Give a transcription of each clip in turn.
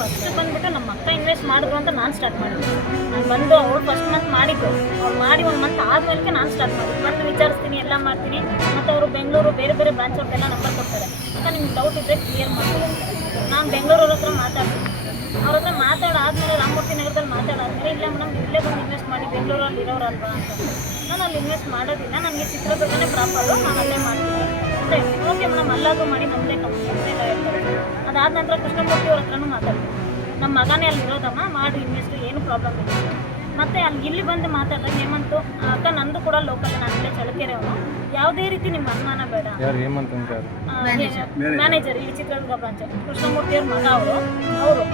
First ಬಂದುಬಿಟ್ಟು ನಮ್ಮ ಅಕ್ಕ ಇನ್ವೆಸ್ಟ್ ಮಾಡಿದ್ರು ಅಂತ ನಾನು ಸ್ಟಾರ್ಟ್ ಮಾಡಿದ್ದು. ನಾನು ಬಂದು ಅವ್ರು ಫಸ್ಟ್ ಮಂತ್ ಮಾಡಿದ್ದು, ಅವ್ರು ಮಾಡಿ 1 ಮಂತ್ ಆದಮೇಲೆ ನಾನು ಸ್ಟಾರ್ಟ್ ಮಾಡಿದ್ದು. ಬಂದು ವಿಚಾರಿಸ್ತೀನಿ, ಎಲ್ಲ ಮಾಡ್ತೀನಿ. ಮತ್ತು ಅವರು ಬೆಂಗಳೂರು ಬೇರೆ ಬೇರೆ ಬ್ರಾಂಚ್ ಅವ್ರಿಗೆಲ್ಲ ನಂಬರ್ ಕೊಡ್ತಾರೆ. ಅಕ್ಕ ನಿಮ್ಗೆ ಡೌಟ್ ಇದ್ದರೆ ಕ್ಲಿಯರ್ ಮಾಡ್ತೀನಿ ಅಂತ. ನಾನು ಬೆಂಗಳೂರವ್ರ ಹತ್ರ ಮಾತಾಡ್ತೀನಿ. ಅವ್ರ ಹತ್ರ ಮಾತಾಡಾದ್ಮೇಲೆ ರಾಮಮೂರ್ತಿ ನಗರದಲ್ಲಿ ಮಾತಾಡಾದ್ಮೇಲೆ ಇಲ್ಲ ಮೇಡಮ್ ಇಲ್ಲೇ ಬಂದು ಇನ್ವೆಸ್ಟ್ ಮಾಡಿ ಬೆಂಗಳೂರಲ್ಲಿ ಇರೋರಲ್ವಾ ಅಂತ. ನಾನು ಅಲ್ಲಿ ಇನ್ವೆಸ್ಟ್ ಮಾಡೋದಿಲ್ಲ, ನನಗೆ ಚಿತ್ರದುರ್ಗನೇ ಪ್ರಾಪರು, ನಾನು ಅಲ್ಲೇ ಮಾಡ್ತೀನಿ ಅಂತ ಹೇಳ್ತೀನಿ. ಓಕೆ ಮೇಡಮ್ ಅಲ್ಲಾದರೂ ಮಾಡಿ ನಮ್ಮದೇ ಕಂಪ್ನಿ ಅಂತ ಎಲ್ಲ ಹೇಳ್ತಾರೆ. ಅದಾದ ನಂತರ ಕೃಷ್ಣಮೂರ್ತಿ ಅವ್ರ ಹತ್ರನೂ ಮಾತಾಡ್ತೀನಿ. ನಮ್ಮ ಮಗನೇ ಅಲ್ಲಿ ಇರೋದಮ್ಮ, ಮಾಡಿ ಇನ್ವೆಸ್ಟ್, ಏನು ಪ್ರಾಬ್ಲಮ್ ಇಲ್ಲ. ಮತ್ತು ಅಲ್ಲಿ ಇಲ್ಲಿ ಬಂದು ಮಾತಾಡಿದಾಗ ಹೇಮಂತು ಅಕ್ಕ ನಂದು ಕೂಡ ಲೋಕಲ್, ನಾನು ಇಲ್ಲೇ ಚಳ್ಳಕೆರೆ ಅವನು, ಯಾವುದೇ ರೀತಿ ನಿಮ್ಮ ಅನುಮಾನ ಬೇಡ. ಮ್ಯಾನೇಜರ್ ಇಲ್ಲಿ ಚಿತ್ರದುರ್ಗ ಬ್ರಾಂಚ್ ಕೃಷ್ಣಮೂರ್ತಿ ಅವ್ರ ಮಗ ಅವರು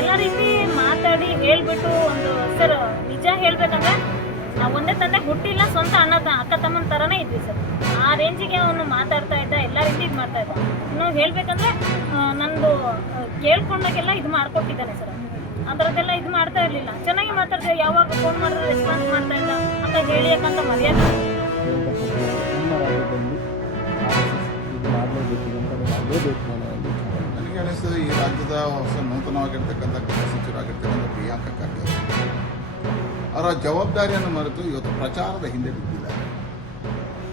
ಎಲ್ಲ ರೀತಿ ಮಾತಾಡಿ ಹೇಳಿಬಿಟ್ಟು ಒಂದು ಸರ್ ನಿಜ ಹೇಳಬೇಕಂದ್ರೆ ನಾವು ಒಂದೇ ತಂದೆ ಹುಟ್ಟಿಲ್ಲ, ಸ್ವಂತ ಅಕ್ಕ ತಮ್ಮನ ಥರನೇ ಇದ್ವಿ ಸರ್. ಆ ರೇಂಜಿಗೆ ಅವನು ಮಾತಾಡ್ತಾ ಇದ್ದ, ಎಲ್ಲ ರೀತಿ ಇದು ಮಾಡ್ತಾ ಇದ್ದ. ಇನ್ನು ಹೇಳಬೇಕಂದ್ರೆ ನಂದು ಕೇಳ್ಕೊಂಡಾಗೆಲ್ಲ ಇದು ಮಾಡ್ಕೊಟ್ಟಿದ್ದಾನೆ ಸರ್. ಆ ಥರದ್ದೆಲ್ಲ ಇದು ಮಾಡ್ತಾ ಇರಲಿಲ್ಲ, ಚೆನ್ನಾಗಿ ಮಾತಾಡ್ತಾ. ಯಾವಾಗ ಫೋನ್ ಮಾಡಿದ್ರೆ ರೆಸ್ಪಾನ್ಸ್ ಮಾಡ್ತಾ ಇದ್ದ. ಅಕ್ಕ ಹೇಳಿ ಯಾಕಂತ ಮರ್ಯಾದೆ. ನನಗೆ ಅನಿಸ್ತದೆ ಈ ರಾಜ್ಯದ ಹೊಸ ನೂತನವಾಗಿರ್ತಕ್ಕಂಥ ಗೃಹ ಸಚಿವರಾಗಿರ್ತಕ್ಕಂಥ ಪ್ರಿಯಾಂಕ ಖರ್ಗೆ ಅವರ ಜವಾಬ್ದಾರಿಯನ್ನು ಮರೆತು ಇವತ್ತು ಪ್ರಚಾರದ ಹಿಂದೆ ಬಿದ್ದಿದ್ದಾರೆ.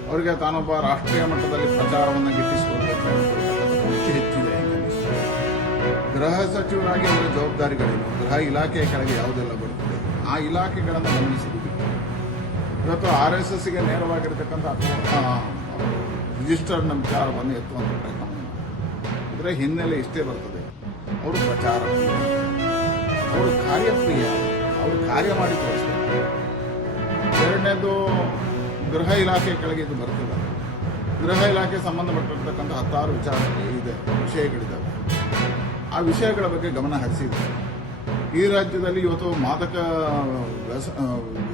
ಅವರಿಗೆ ತಾನೊಬ್ಬ ರಾಷ್ಟ್ರೀಯ ಮಟ್ಟದಲ್ಲಿ ಪ್ರಚಾರವನ್ನು ಗಿಟ್ಟಿಸಿಕೊಳ್ಬೇಕು ಹೆಚ್ಚಿದೆ ಎಂದು ಅನಿಸ್ತದೆ. ಗೃಹ ಸಚಿವರಾಗಿ ಅವರ ಜವಾಬ್ದಾರಿಗಳೇನು, ಗೃಹ ಇಲಾಖೆಯ ಕೆಳಗೆ ಯಾವುದೆಲ್ಲ ಬರುತ್ತದೆ, ಆ ಇಲಾಖೆಗಳನ್ನು ಗಮನಿಸುವುದು ಬಿಟ್ಟು ಇವತ್ತು RSSಗೆ ನೇರವಾಗಿರ್ತಕ್ಕಂಥ ಅಥವಾ ರಿಜಿಸ್ಟರ್ನ ವಿಚಾರವನ್ನು ಎತ್ತುವಂಥ ಪ್ರಯತ್ನವನ್ನು ಇದರ ಹಿನ್ನೆಲೆ ಇಷ್ಟೇ ಬರ್ತದೆ. ಅವರು ಪ್ರಚಾರ ಪ್ರಿಯ, ಅವರು ಕಾರ್ಯಪ್ರಿಯ, ಅವರು ಕಾರ್ಯ ಮಾಡಿ ತೋರಿಸ್ತಾರೆ. ಎರಡನೇದು ಗೃಹ ಇಲಾಖೆ ಕೆಳಗೆ ಇದು ಬರ್ತದೆ. ಗೃಹ ಇಲಾಖೆ ಸಂಬಂಧಪಟ್ಟಿರ್ತಕ್ಕಂಥ 10 ವಿಷಯಗಳಿದ್ದಾವೆ. ಆ ವಿಷಯಗಳ ಬಗ್ಗೆ ಗಮನ ಹರಿಸಿದೆ. ಈ ರಾಜ್ಯದಲ್ಲಿ ಇವತ್ತು ಮಾದಕ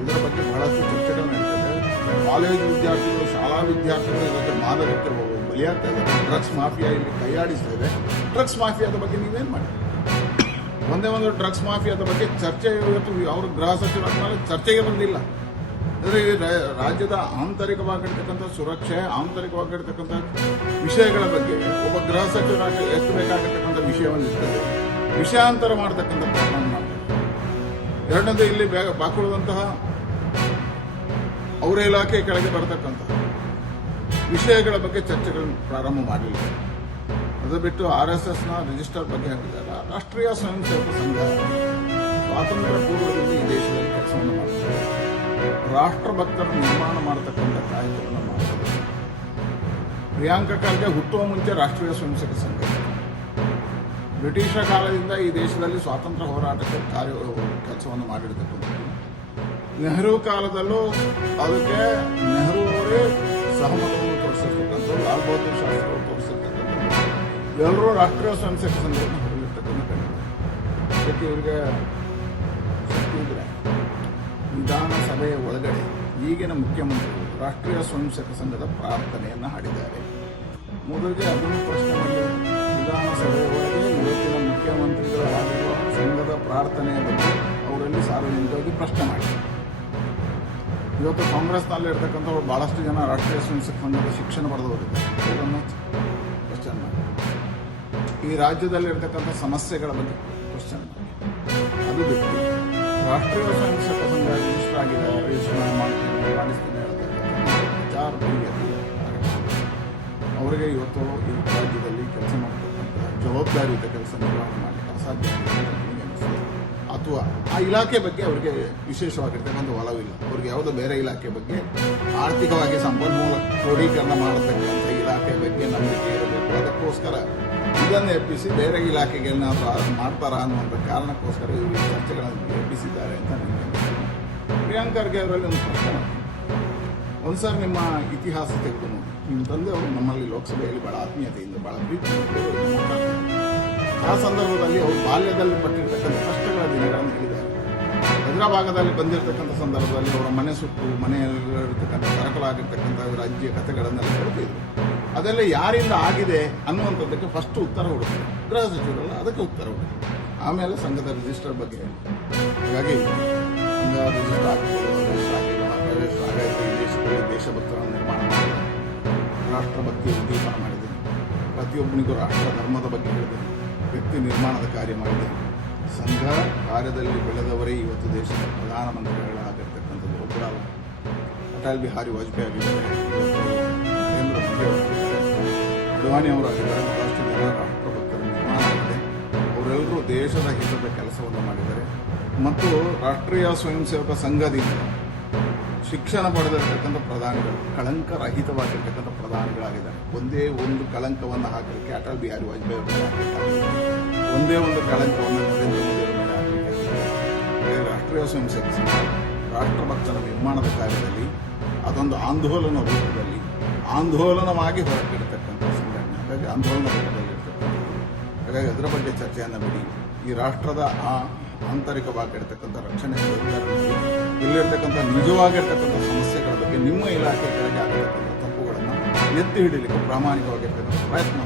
ಇದರ ಬಗ್ಗೆ ಬಹಳಷ್ಟು ಚರ್ಚೆಗಳು ನಡೀತದೆ. ಕಾಲೇಜು ವಿದ್ಯಾರ್ಥಿಗಳು, ಶಾಲಾ ವಿದ್ಯಾರ್ಥಿಗಳು ಇವತ್ತು ಮಾದಕಕ್ಕೆ ಬಲಿಯಾಗ್ತಾ ಇದ್ದಾರೆ. ಡ್ರಗ್ಸ್ ಮಾಫಿಯಾ ಇಲ್ಲಿ ಕೈಯಾಡಿಸ್ತಾ ಇದೆ. ಡ್ರಗ್ಸ್ ಮಾಫಿಯಾದ ಬಗ್ಗೆ ನೀವೇನು ಮಾಡಿ? ಒಂದೇ ಒಂದು ಡ್ರಗ್ಸ್ ಮಾಫಿಯಾದ ಬಗ್ಗೆ ಚರ್ಚೆ ಇವತ್ತು ಅವರು ಗೃಹ ಸಚಿವರಾದ ಚರ್ಚೆಗೆ ಬಂದಿಲ್ಲ. ಅಂದರೆ ರಾಜ್ಯದ ಆಂತರಿಕವಾಗಿರ್ತಕ್ಕಂಥ ಸುರಕ್ಷೆ, ಆಂತರಿಕವಾಗಿರ್ತಕ್ಕಂಥ ವಿಷಯಗಳ ಬಗ್ಗೆ ಒಬ್ಬ ಗೃಹ ಸಚಿವರಾಗಿ ಎತ್ತಬೇಕಾಗಿರ್ತಕ್ಕಂಥ ವಿಷಯವನ್ನಿರ್ತದೆ, ವಿಷಯಾಂತರ ಮಾಡತಕ್ಕಂಥ ಪ್ರಯತ್ನ ಮಾಡ್ತಾರೆ. ಎರಡನೇದು ಇಲ್ಲಿ ಬಾಕುಳಿದಂತಹ ಅವರ ಇಲಾಖೆ ಕೆಳಗೆ ಬರತಕ್ಕಂಥ ವಿಷಯಗಳ ಬಗ್ಗೆ ಚರ್ಚೆಗಳನ್ನು ಪ್ರಾರಂಭ ಮಾಡಲಿಲ್ಲ. ಅದು ಬಿಟ್ಟು RSSನ ರಿಜಿಸ್ಟರ್ ಬಗ್ಗೆ ಹೇಳಿದಾಗ ರಾಷ್ಟ್ರೀಯ ಸ್ವಯಂ ಸೇವಕ ಸಂಘ ಸ್ವಾತಂತ್ರ್ಯ ಪೂರ್ವದಲ್ಲಿ ಈ ದೇಶದಲ್ಲಿ ಕೆಲಸವನ್ನು ಮಾಡ್ತಾರೆ. ರಾಷ್ಟ್ರ ಭಕ್ತರ ನಿರ್ಮಾಣ ಮಾಡತಕ್ಕಂಥ ಕಾಯಕವನ್ನು ಮಾಡ್ತಾರೆ. ಪ್ರಿಯಾಂಕ ಖರ್ಗೆ ಹುಟ್ಟುವ ಮುಂಚೆ ರಾಷ್ಟ್ರೀಯ ಸ್ವಯಂ ಸೇವಕ ಸಂಘ ಬ್ರಿಟಿಷರ ಕಾಲದಿಂದ ಈ ದೇಶದಲ್ಲಿ ಸ್ವಾತಂತ್ರ್ಯ ಹೋರಾಟಕ್ಕೆ ಕೆಲಸವನ್ನು ಮಾಡಿರ್ತಕ್ಕಂಥದ್ದು. ನೆಹರು ಕಾಲದಲ್ಲೂ ಅದಕ್ಕೆ ನೆಹರು ಅವರೇ ಸಹಮತವನ್ನು ತೋರಿಸಿರ್ತಕ್ಕಂಥದ್ದು, ಲಾಲ್ ಬಹದ್ದೂರ್ ಶಾಸ್ತ್ರಿ ಅವರು ತೋರಿಸಿರ್ತಕ್ಕಂಥದ್ದು. ಎಲ್ಲರೂ ರಾಷ್ಟ್ರೀಯ ಸ್ವಯಂ ಸೇವಕ ಸಂಘವನ್ನು ಹೊರಲಿರ್ತಕ್ಕಂಥ ಅದಕ್ಕೆ ಇವರಿಗೆ ಶಕ್ತಿ ಇದ್ರೆ ವಿಧಾನಸಭೆಯ ಒಳಗಡೆ ಈಗಿನ ಮುಖ್ಯಮಂತ್ರಿಗಳು ರಾಷ್ಟ್ರೀಯ ಸ್ವಯಂ ಸೇವಕ ಸಂಘದ ಪ್ರಾರ್ಥನೆಯನ್ನು ಹಾಡಿದ್ದಾರೆ. ಮೊದಲಿಗೆ ಅದನ್ನು ಪ್ರಶ್ನೆ ಮಾಡಿ ವಿಧಾನಸಭೆಯ ಒಳಗೆ ಇವತ್ತಿನ ಮುಖ್ಯಮಂತ್ರಿಗಳಾಗಿರುವ ಸಂಘದ ಪ್ರಾರ್ಥನೆಯ ಬಗ್ಗೆ ಅವರಲ್ಲಿ ಸಾರ್ವಜನಿಕವಾಗಿ ಪ್ರಶ್ನೆ ಮಾಡಿ. ಇವತ್ತು ಕಾಂಗ್ರೆಸ್ನಲ್ಲಿ ಇರ್ತಕ್ಕಂಥವ್ರು ಬಹಳಷ್ಟು ಜನ ರಾಷ್ಟ್ರೀಯ ಸ್ವಯಂ ಸೇವಕ ಸಂಘದ ಶಿಕ್ಷಣ ಪಡೆದವರಿದ್ದಾರೆ. ಅವರನ್ನು ಕ್ವಶನ್ ಮಾಡಿ. ಈ ರಾಜ್ಯದಲ್ಲಿ ಇರ್ತಕ್ಕಂಥ ಸಮಸ್ಯೆಗಳ ಬಗ್ಗೆ ಕ್ವಶನ್ ಮಾಡಿ. ಅದು ಬಿಟ್ಟು ರಾಷ್ಟ್ರೀಯ ಸ್ವಯಂ ಸೇವಕ ಸಂಘ ರಿಜಿಸ್ಟರ್ ಆಗಿದೆ, ರಿಜಿಸ್ಟರ್ ಮಾಡಿಸ್ತೀನಿ ವಿಚಾರ ಅವರಿಗೆ ಇವತ್ತು ಈ ರಾಜ್ಯದಲ್ಲಿ ಕೆಲಸ ಮಾಡತಕ್ಕಂಥ ಜವಾಬ್ದಾರಿಯುತ ಕೆಲಸ ನಿರ್ವಹಣೆ ಮಾಡಲಿಕ್ಕೆ ಅಸಾಧ್ಯ ಅಥವಾ ಆ ಇಲಾಖೆ ಬಗ್ಗೆ ಅವರಿಗೆ ವಿಶೇಷವಾಗಿರ್ತಕ್ಕಂಥ ಒಲವಿಲ್ಲ. ಅವ್ರಿಗೆ ಯಾವುದೋ ಬೇರೆ ಇಲಾಖೆ ಬಗ್ಗೆ ಆರ್ಥಿಕವಾಗಿ ಸಂಪನ್ಮೂಲ ಕ್ರೋಢೀಕರಣ ಮಾಡತಕ್ಕಂಥ ಇಲಾಖೆ ಬಗ್ಗೆ ನಂಬಿಕೆ ಇರಬೇಕು. ಅದಕ್ಕೋಸ್ಕರ ಇದನ್ನು ಎಬ್ಬಿಸಿ ಬೇರೆ ಇಲಾಖೆಗೆ ಏನಾದರೂ ಮಾಡ್ತಾರ ಅನ್ನುವಂಥ ಕಾರಣಕ್ಕೋಸ್ಕರ ಇವರು ಚರ್ಚೆಗಳನ್ನು ಎಬ್ಬಿಸಿದ್ದಾರೆ ಅಂತ ನನಗೆ ಪ್ರಿಯಾಂಕ ಖರ್ಗೆ ಅವರಲ್ಲಿ ಒಂದು ಪ್ರಶ್ನೆ ಮಾಡ್ತೀನಿ. ಒಂದು ಸಾರಿ ನಿಮ್ಮ ಇತಿಹಾಸ ತೆಗೆದು ನೋಡಿ. ನಿಮ್ಮ ತಂದೆ ಅವರು ನಮ್ಮಲ್ಲಿ ಲೋಕಸಭೆಯಲ್ಲಿ ಬಹಳ ಆತ್ಮೀಯತೆಯಿಂದ ಬಹಳ ಪ್ರೀತಿಯಿಂದ ಆ ಸಂದರ್ಭದಲ್ಲಿ ಅವರು ಬಾಲ್ಯದಲ್ಲಿ ಪಟ್ಟಿರ್ತಕ್ಕಂಥ ಕಷ್ಟಗಳ ದಿನಗಳನ್ನು ಹೇಳಿದ್ದಾರೆ. ಹೈದರಾಬಾದದಲ್ಲಿ ಬಂದಿರತಕ್ಕಂಥ ಸಂದರ್ಭದಲ್ಲಿ ಅವರ ಮನೆ ಸುಟ್ಟು ಮನೆಯಲ್ಲಿರ್ತಕ್ಕಂಥ ಕರಕಲಾಗಿರ್ತಕ್ಕಂಥ ರಾಜ್ಯ ಕಥೆಗಳನ್ನೆಲ್ಲ ಹೇಳ್ತಿದ್ರು. ಅದೆಲ್ಲ ಯಾರಿಂದ ಆಗಿದೆ ಅನ್ನುವಂಥದ್ದಕ್ಕೆ ಫಸ್ಟ್ ಉತ್ತರ ಹುಡುಕಿದ್ರು. ಗೃಹ ಸಚಿವರಲ್ಲ, ಅದಕ್ಕೆ ಉತ್ತರ ಹುಡುಕಿದ್ರು. ಆಮೇಲೆ ಸಂಘದ ರಿಜಿಸ್ಟರ್ ಬಗ್ಗೆ ಹೇಳಿ. ಹಾಗಾಗಿ ಸಂಘ ರಿಜಿಸ್ಟರ್ ಆಗ್ಬೋದು, ರಿಜಿಸ್ಟರ್ ಆಗೈತೆ. ಈ ದೇಶದಲ್ಲಿ ದೇಶಭಕ್ತರನ್ನು ನಿರ್ಮಾಣ ಮಾಡಿದೆ, ರಾಷ್ಟ್ರಭಕ್ತಿ ಉದ್ದೀಪನ ಮಾಡಿದೆ, ಪ್ರತಿಯೊಬ್ಬನಿಗೂ ರಾಷ್ಟ್ರ ಧರ್ಮದ ಬಗ್ಗೆ ಹೇಳಿದೆ, ವ್ಯಕ್ತಿ ನಿರ್ಮಾಣದ ಕಾರ್ಯ ಮಾಡಿದೆ. ಸಂಘ ಕಾರ್ಯದಲ್ಲಿ ಬೆಳೆದವರೇ ಇವತ್ತು ದೇಶದ ಪ್ರಧಾನಮಂತ್ರಿಗಳಾಗಿರ್ತಕ್ಕಂಥದ್ದು ಒಬ್ಬರ ಅಟಲ್ ಬಿಹಾರಿ ವಾಜಪೇಯಿ ಆಗಿದ್ದಾರೆ, ಇವತ್ತು ನರೇಂದ್ರ ಮೋದಿ ಅವರಾಗಿದ್ದಾರೆ, ಅಡ್ವಾಣಿ ಅವರಾಗಿದ್ದಾರೆ, ಬಹಳಷ್ಟು ಜನ ರಾಷ್ಟ್ರಭಕ್ತರ ನಿರ್ಮಾಣ ಆಗಿದೆ. ಅವರೆಲ್ಲರೂ ದೇಶದ ಹಿತದ ಕೆಲಸವನ್ನು ಮಾಡಿದ್ದಾರೆ ಮತ್ತು ರಾಷ್ಟ್ರೀಯ ಸ್ವಯಂ ಸೇವಕ ಸಂಘದಿಂದ ಶಿಕ್ಷಣ ಪಡೆದಿರತಕ್ಕಂಥ ಪ್ರಧಾನಿಗಳು ಕಳಂಕರಹಿತವಾಗಿರ್ತಕ್ಕಂಥ ಪ್ರಧಾನಿಗಳಾಗಿದ್ದಾರೆ. ಒಂದೇ ಒಂದು ಕಳಂಕವನ್ನು ಹಾಕಲಿಕ್ಕೆ ಅಟಲ್ ಬಿಹಾರಿ ವಾಜಪೇಯಿ ಅವರು ಹಾಕಲಿಕ್ಕಾಗಿಲ್ಲ, ಒಂದೇ ಒಂದು ಕಳಂಕವನ್ನು ನರೇಂದ್ರ ಮೋದಿ ಅವರ ಮೇಲೆ ಹಾಕಲಿಕ್ಕಾಗಿಲ್ಲ. ರಾಷ್ಟ್ರೀಯ ಸ್ವಯಂ ಸೇವಕ ಸಂಘ ರಾಷ್ಟ್ರಭಕ್ತರ ನಿರ್ಮಾಣದ ಕಾರ್ಯದಲ್ಲಿ ಅದೊಂದು ಆಂದೋಲನ ರೂಪದಲ್ಲಿ ಆಂದೋಲನವಾಗಿ ಹೊರಟಿರತಕ್ಕಂಥ ಸಂಘಟನೆ. ಹಾಗಾಗಿ ಆಂದೋಲನ ರೂಪದಲ್ಲಿರ್ತಕ್ಕಂಥದ್ದು. ಹಾಗಾಗಿ ಅದರ ಬಗ್ಗೆ ಚರ್ಚೆಯನ್ನು ಬಿಡಿ. ಈ ರಾಷ್ಟ್ರದ ಆಂತರಿಕವಾಗಿರ್ತಕ್ಕಂಥ ರಕ್ಷಣೆ ಜವಾಬ್ದಾರಿ, ಇಲ್ಲಿರ್ತಕ್ಕಂಥ ನಿಜವಾಗಿರ್ತಕ್ಕಂಥ ಸಮಸ್ಯೆಗಳ ಬಗ್ಗೆ ನಿಮ್ಮ ಇಲಾಖೆ ಕೆಳಗೆ ಆಗಿರ್ತಕ್ಕಂಥ ತಪ್ಪುಗಳನ್ನು ಎತ್ತಿ ಹಿಡಿಯಲಿಕ್ಕೆ ಪ್ರಾಮಾಣಿಕವಾಗಿರ್ತಕ್ಕಂಥ ಪ್ರಯತ್ನ